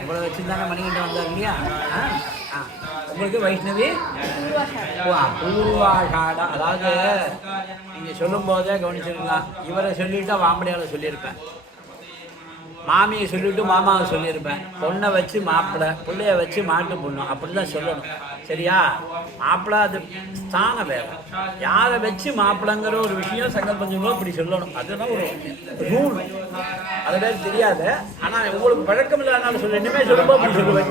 உங்களை வச்சுருந்தாங்க மணிகண்டன் வந்தார் இல்லையா? உங்களுக்கு வைஷ்ணவி பூர்வாஷாடா. அதாவது நீங்கள் சொல்லும் போதே கவனிச்சிருக்கலாம். இவரை சொல்லிவிட்டு வாம்படியாவை சொல்லியிருப்பேன், மாமியை சொல்லிவிட்டு மாமாவை சொல்லியிருப்பேன், பொண்ணை வச்சு மாப்பிள்ளை, பிள்ளைய வச்சு மாட்டு பொண்ணு, அப்படி தான் சொல்லணும். சரியா? மாப்பிள்ளை அது ஸ்தானம் வேறு. யாரை வச்சு மாப்பிள்ளைங்கிற ஒரு விஷயம் சங்கல்பம் இப்படி சொல்லணும். அதுதான் ஒரு ரூல். அது வேறு தெரியாது. ஆனால் உங்களுக்கு பழக்கம் இல்லாதனால சொல்ல இனிமேல் சொல்லும்போது அப்படி சொல்லுவேன்.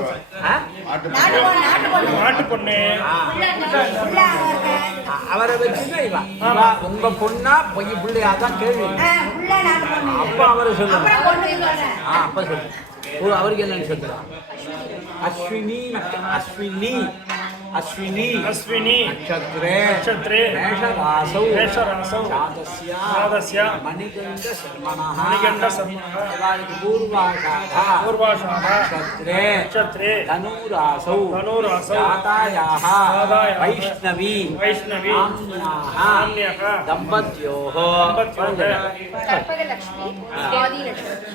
அவரை வச்சுதான் இவா உங்க பொண்ணா பொய் பிள்ளையா தான் கேள்வி. அப்ப அவரை சொல்லுவாங்க. அப்ப சொல்லு அவருக்கு என்னன்னு சொல்லுவாங்க. அஸ்வினி அஸ்வினி अश्विनी अश्विनी नक्षत्रे नक्षत्रे मेषरासौ मेषरासौ जातस्य मणिकण्ठ शर्मणः मणिकण्ठ शर्मणः पूर्वाषाढा पूर्वाषाढा नक्षत्रे नक्षत्रे धनुरासौ धनुरासौ जातायाः वैष्णवी वैष्णवी नाम्न्यः दम्पत्योः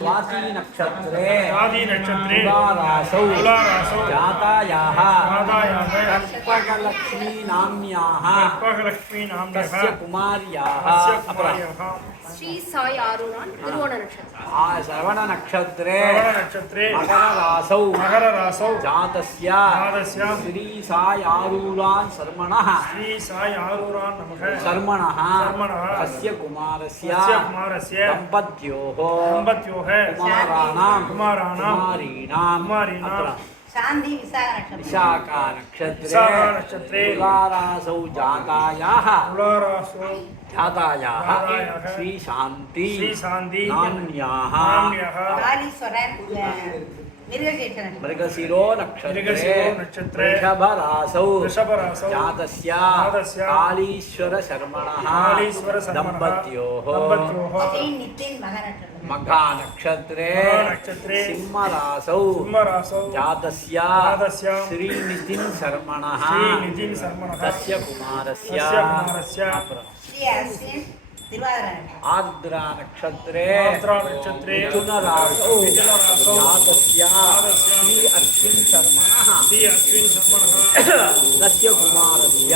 स्वाति नक्षत्रे स्वाति नक्षत्रे तुलारासौ तुलारासौ जातायाः कल्पलक्ष्मी नाम्याः तस्य कुमार्याः श्री साई आरुणान तिरुवोण नक्षत्र श्रवण नक्षत्रे मकर रासौ जातस्य श्री साई आरुणान शर्मणः शर्मणः तस्य कुमारस्य दम्पत्योः कुमारीणां शांति विशाखा नक्षत्रे तुलारासौ जातायाः श्री शांति नाम्याः मृगशिरो नक्षत्रे वृषभरासौ जातस्य कालीश्वर शर्मणः दम्पत्योः मघा नक्षत्रे सिंहरासौ जातस्य श्री नितिन शर्मणः तस्य कुमारस्य आर्द्रा नक्षत्रे मिथुनरासौ जातस्य श्री अश्विन शर्मणः तस्य कुमारस्य